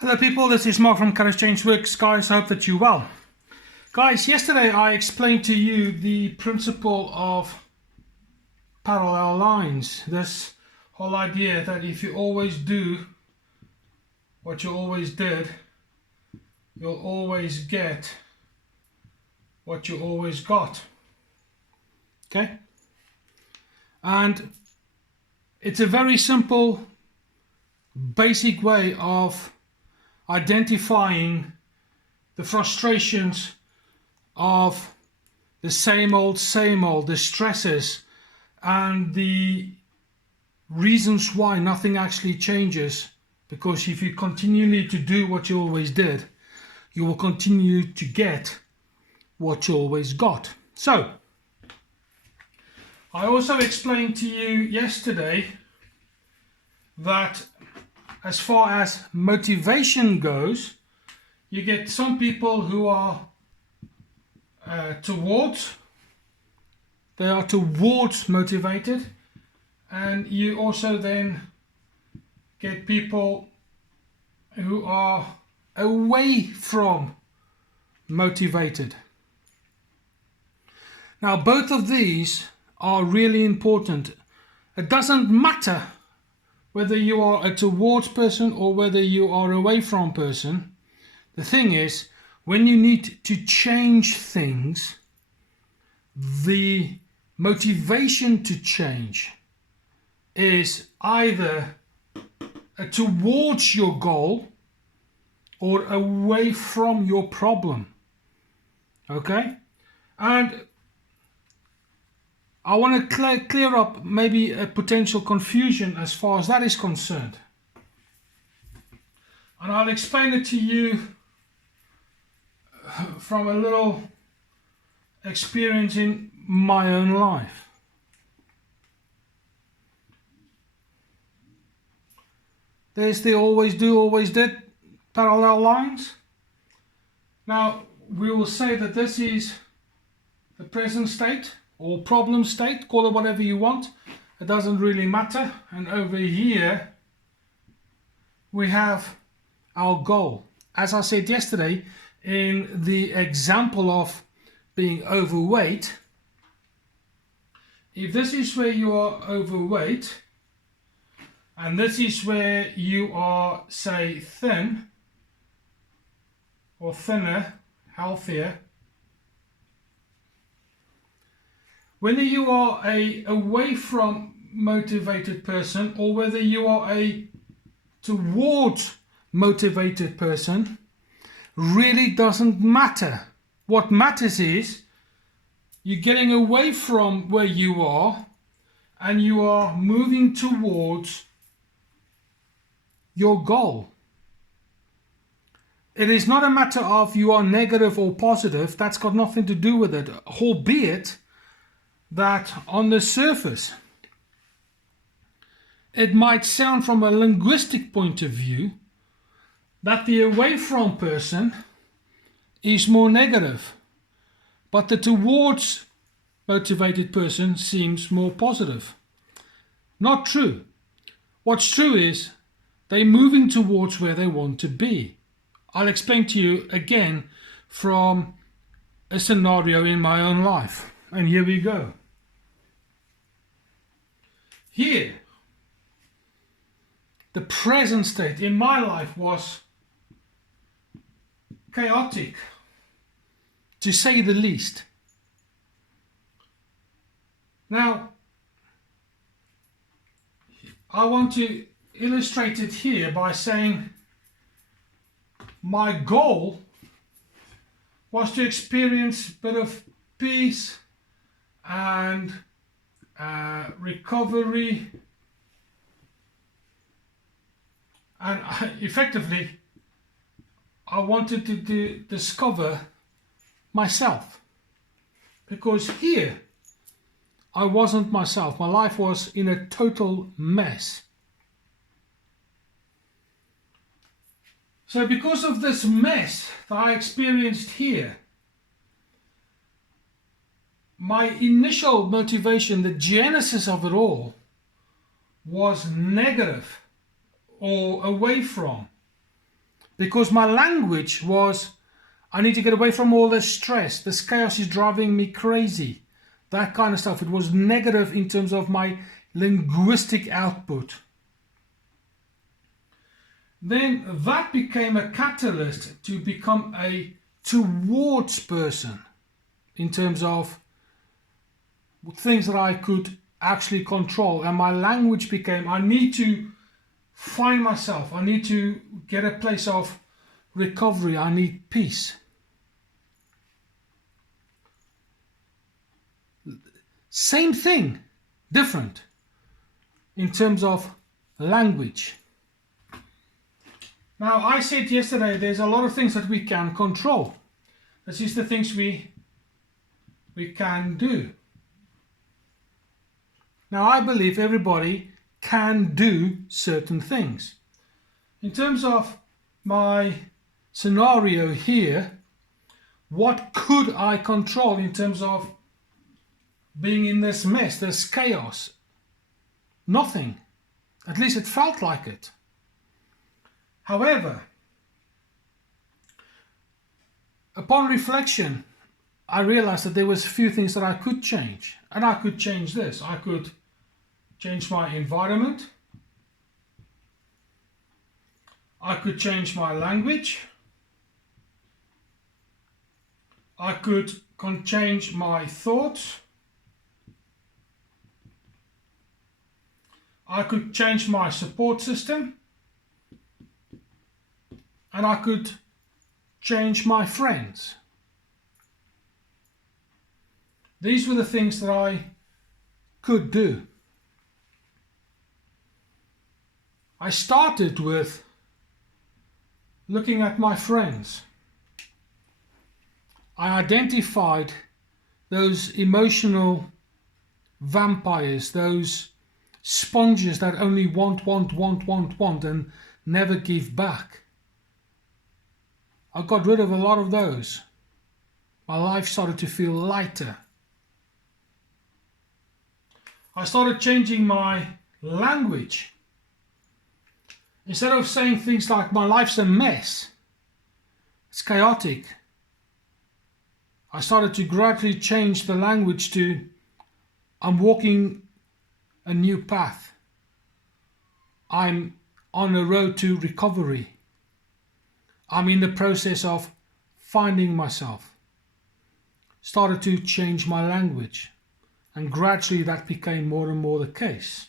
Hello people, this is Mark from Courage Change Works. Guys, I hope that you're well. Guys, yesterday I explained to you the principle of parallel lines. This whole idea that if you always do what you always did, you'll always get what you always got. Okay? And it's a very simple, basic way of identifying the frustrations of the same old, the stresses, and the reasons why nothing actually changes. Because if you continually to do what you always did, you will continue to get what you always got. So, I also explained to you yesterday that as far as motivation goes, you get some people who are towards motivated, and you also then get people who are away from motivated. Now both of these are really important. It doesn't matter whether you are a towards person or whether you are away from person. The thing is, when you need to change things, the motivation to change is either towards your goal or away from your problem. Okay? And I want to clear up maybe a potential confusion as far as that is concerned. And I'll explain it to you from a little experience in my own life. There's the always do, always did parallel lines. Now, we will say that this is the present state or problem state, call it whatever you want, it doesn't really matter. And over here we have our goal. As I said yesterday in the example of being overweight, if this is where you are overweight and this is where you are, say, thin or thinner, healthier, whether you are a away from motivated person or whether you are a towards motivated person really doesn't matter. What matters is you're getting away from where you are and you are moving towards your goal. It is not a matter of you are negative or positive. That's got nothing to do with it, albeit that on the surface it might sound from a linguistic point of view that the away from person is more negative, but the towards motivated person seems more positive. Not true. What's true is they're moving towards where they want to be. I'll explain to you again from a scenario in my own life. And here we go. Here, the present state in my life was chaotic, to say the least. Now, I want to illustrate it here by saying my goal was to experience a bit of peace and recovery, and effectively I wanted to discover myself, because here I wasn't myself. My life was in a total mess. So because of this mess that I experienced here, my initial motivation, the genesis of it all, was negative or away from. because my language was, I need to get away from all this stress. This chaos is driving me crazy. That kind of stuff. It was negative in terms of my linguistic output. Then that became a catalyst to become a towards person in terms of things that I could actually control. And my language became, I need to find myself. I need to get a place of recovery. I need peace. Same thing, different in terms of language. Now, I said yesterday there's a lot of things that we can control. This is the things we can do. Now, I believe everybody can do certain things. In terms of my scenario here, what could I control in terms of being in this mess, this chaos? Nothing. At least it felt like it. However, upon reflection, I realized that there was a few things that I could change. And I could change this. I could change my environment. I could change my language. I could change my thoughts. I could change my support system. And I could change my friends. These were the things that I could do. I started with looking at my friends. I identified those emotional vampires, those sponges that only want and never give back. I got rid of a lot of those. My life started to feel lighter. I started changing my language. Instead of saying things like, my life's a mess, it's chaotic, I started to gradually change the language to, I'm walking a new path. I'm on a road to recovery. I'm in the process of finding myself. Started to change my language, and gradually that became more and more the case.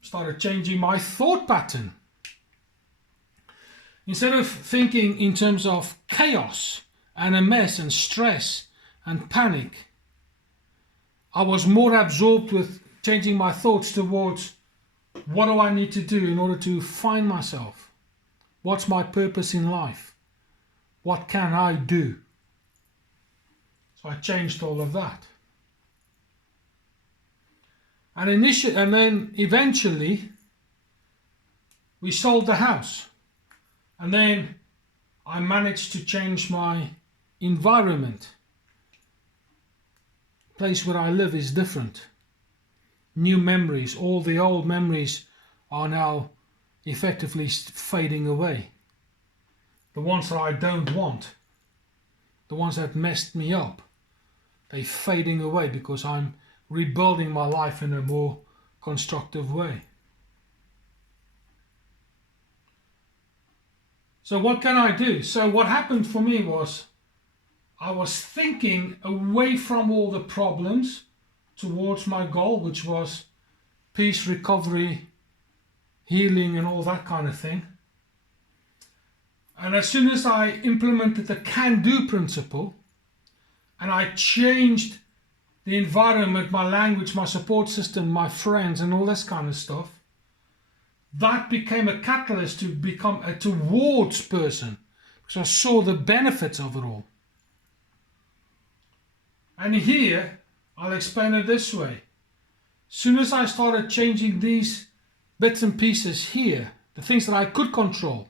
Started changing my thought pattern. Instead of thinking in terms of chaos and a mess and stress and panic, I was more absorbed with changing my thoughts towards, what do I need to do in order to find myself? What's my purpose in life? What can I do? So I changed all of that. And then eventually we sold the house. And then I managed to change my environment. The place where I live is different. New memories, all the old memories are now effectively fading away. The ones that I don't want, the ones that messed me up, they're fading away because I'm rebuilding my life in a more constructive way. So what can I do? So what happened for me was, I was thinking away from all the problems towards my goal, which was peace, recovery, healing and all that kind of thing. And as soon as I implemented the can-do principle and I changed the environment, my language, my support system, my friends and all this kind of stuff, that became a catalyst to become a towards person, because I saw the benefits of it all. And here, I'll explain it this way. As soon as I started changing these bits and pieces here, the things that I could control,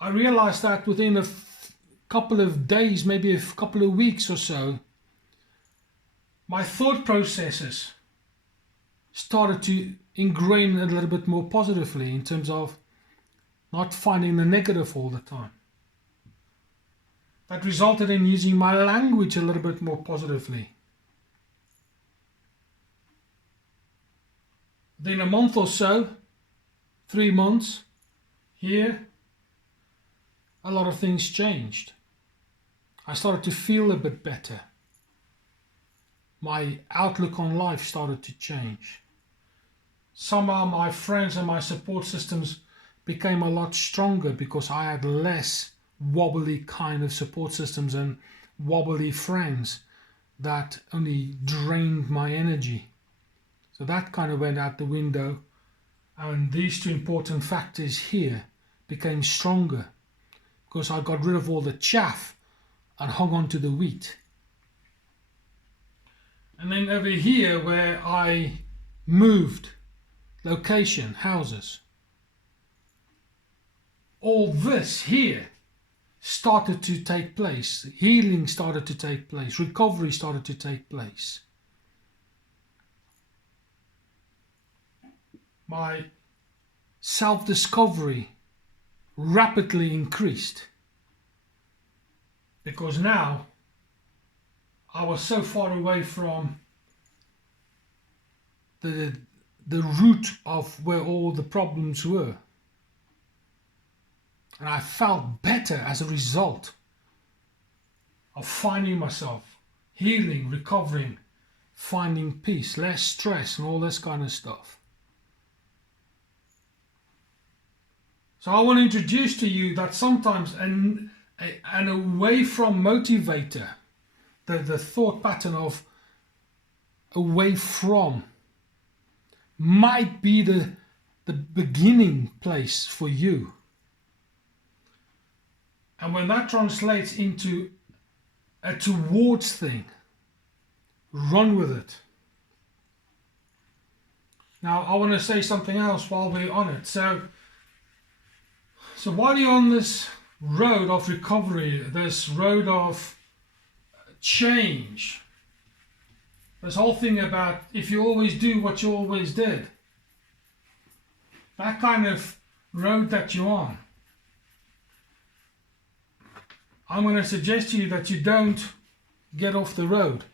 I realized that within a couple of days, maybe a couple of weeks or so, my thought processes started to ingrain a little bit more positively in terms of not finding the negative all the time. That resulted in using my language a little bit more positively. Within a month or so, 3 months, here, a lot of things changed. I started to feel a bit better. My outlook on life started to change. Somehow my friends and my support systems became a lot stronger because I had less wobbly kind of support systems and wobbly friends that only drained my energy. So that kind of went out the window, and these two important factors here became stronger because I got rid of all the chaff and hung on to the wheat. And then over here where I moved location, houses, all this here started to take place. Healing started to take place. Recovery started to take place. My self-discovery rapidly increased because now I was so far away from the root of where all the problems were. And I felt better as a result of finding myself, healing, recovering, finding peace, less stress and all this kind of stuff. So I want to introduce to you that sometimes an away from motivator, the thought pattern of away from, might be the beginning place for you. And when that translates into a towards thing, run with it. Now I want to say something else while we're on it. So while you're on this road of recovery, this road of change, this whole thing about if you always do what you always did, that kind of road that you're on, I'm going to suggest to you that you don't get off the road.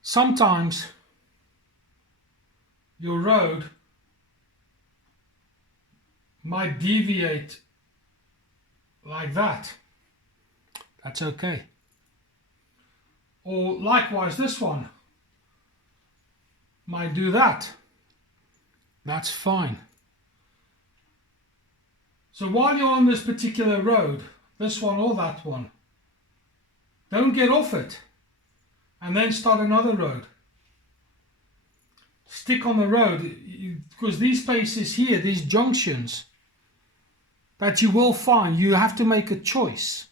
Sometimes your road might deviate like that. That's okay. Or likewise, this one might do that. That's fine. So while you're on this particular road, this one or that one, don't get off it and then start another road. Stick on the road, because these spaces here, these junctions that you will find, you have to make a choice.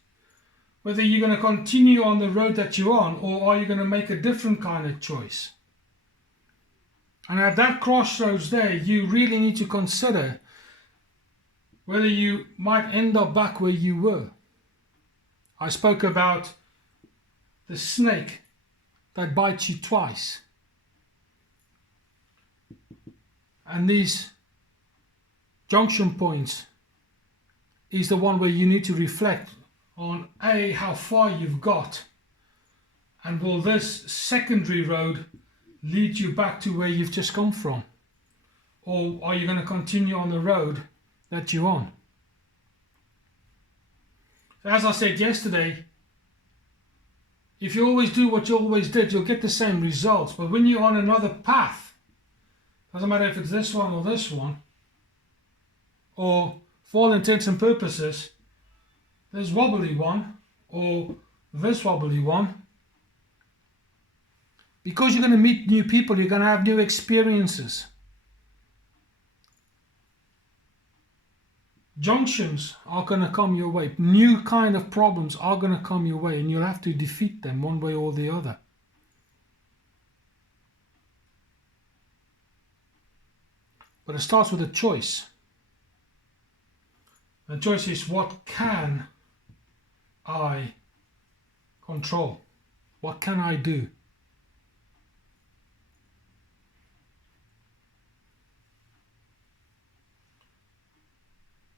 Whether you're going to continue on the road that you're on, or are you going to make a different kind of choice. And at that crossroads there, you really need to consider whether you might end up back where you were. I spoke about the snake that bites you twice. And these junction points is the one where you need to reflect on A, how far you've got, and will this secondary road lead you back to where you've just come from? Or are you going to continue on the road that you're on? As I said yesterday, if you always do what you always did, you'll get the same results. But when you're on another path, doesn't matter if it's this one, or for all intents and purposes, this wobbly one, or this wobbly one, because you're going to meet new people, you're going to have new experiences. Junctions are going to come your way. New kind of problems are going to come your way, and you'll have to defeat them one way or the other. But it starts with a choice. The choice is, what can I control. What can I do?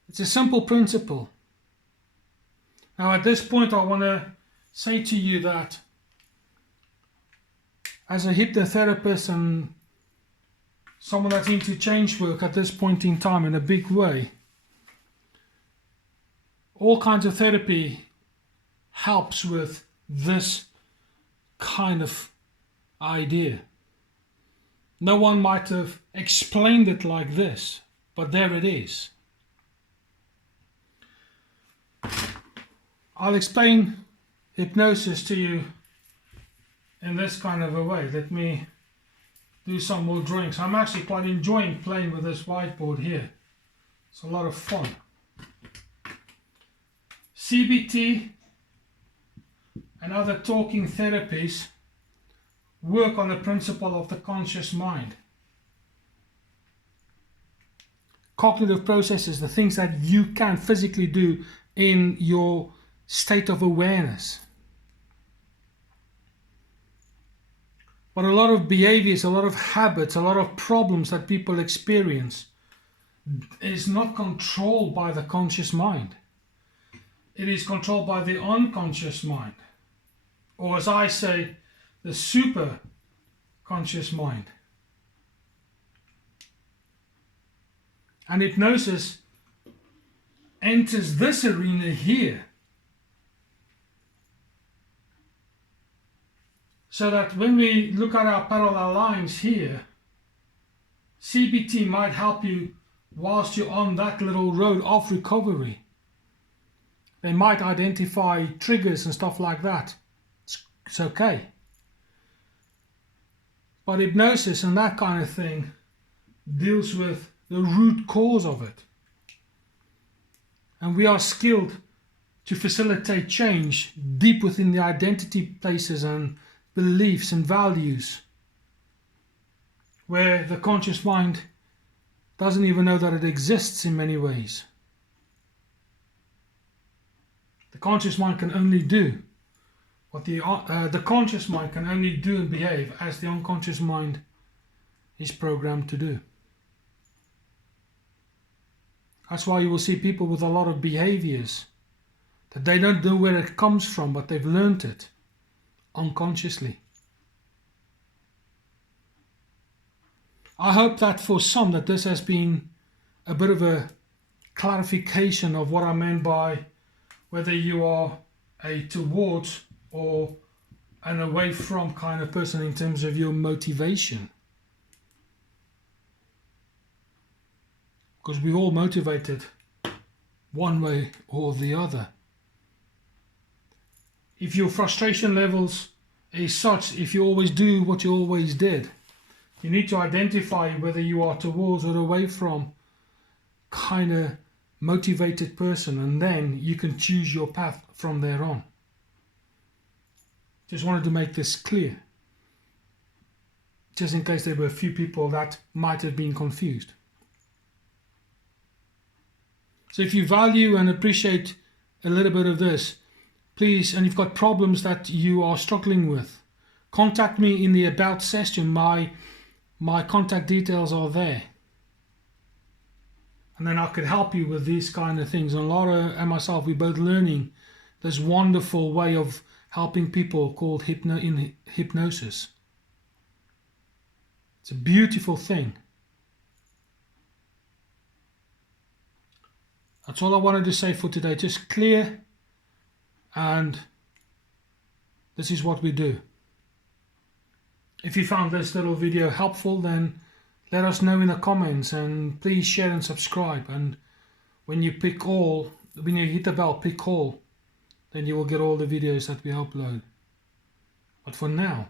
It's a simple principle. Now at this point I want to say to you that as a hypnotherapist and someone that's into change work at this point in time in a big way, all kinds of therapy helps with this kind of idea. No one might have explained it like this, but there it is. I'll explain hypnosis to you in this kind of a way. Let me do some more drawings. I'm actually quite enjoying playing with this whiteboard here. It's a lot of fun. CBT and other talking therapies work on the principle of the conscious mind. Cognitive processes, the things that you can physically do in your state of awareness. But a lot of behaviors, a lot of habits, a lot of problems that people experience is not controlled by the conscious mind. It is controlled by the unconscious mind. Or as I say, the super conscious mind. And hypnosis enters this arena here. So that when we look at our parallel lines here, CBT might help you whilst you're on that little road of recovery. They might identify triggers and stuff like that. It's okay. But hypnosis and that kind of thing deals with the root cause of it. And we are skilled to facilitate change deep within the identity places and beliefs and values, where the conscious mind doesn't even know that it exists in many ways. The conscious mind can only do what the conscious mind can only do and behave as the unconscious mind is programmed to do. That's why you will see people with a lot of behaviors that they don't know where it comes from, but they've learned it unconsciously. I hope that for some that this has been a bit of a clarification of what I meant by whether you are a towards or an away from kind of person in terms of your motivation. Because we're all motivated one way or the other. If your frustration levels is such, if you always do what you always did, you need to identify whether you are towards or away from kind of motivated person, and then you can choose your path from there on. Just wanted to make this clear, just in case there were a few people that might have been confused. So if you value and appreciate a little bit of this, please, and you've got problems that you are struggling with, contact me in the About section. My contact details are there. And then I could help you with these kind of things. And Laura and myself, we're both learning this wonderful way of helping people called hypnosis. It's a beautiful thing. That's all I wanted to say for today. Just clear, and this is what we do. If you found this little video helpful, then let us know in the comments, and please share and subscribe. And when you hit the bell, pick all, then you will get all the videos that we upload. But for now,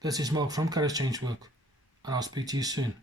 this is Mark from Courage Change Work, and I'll speak to you soon.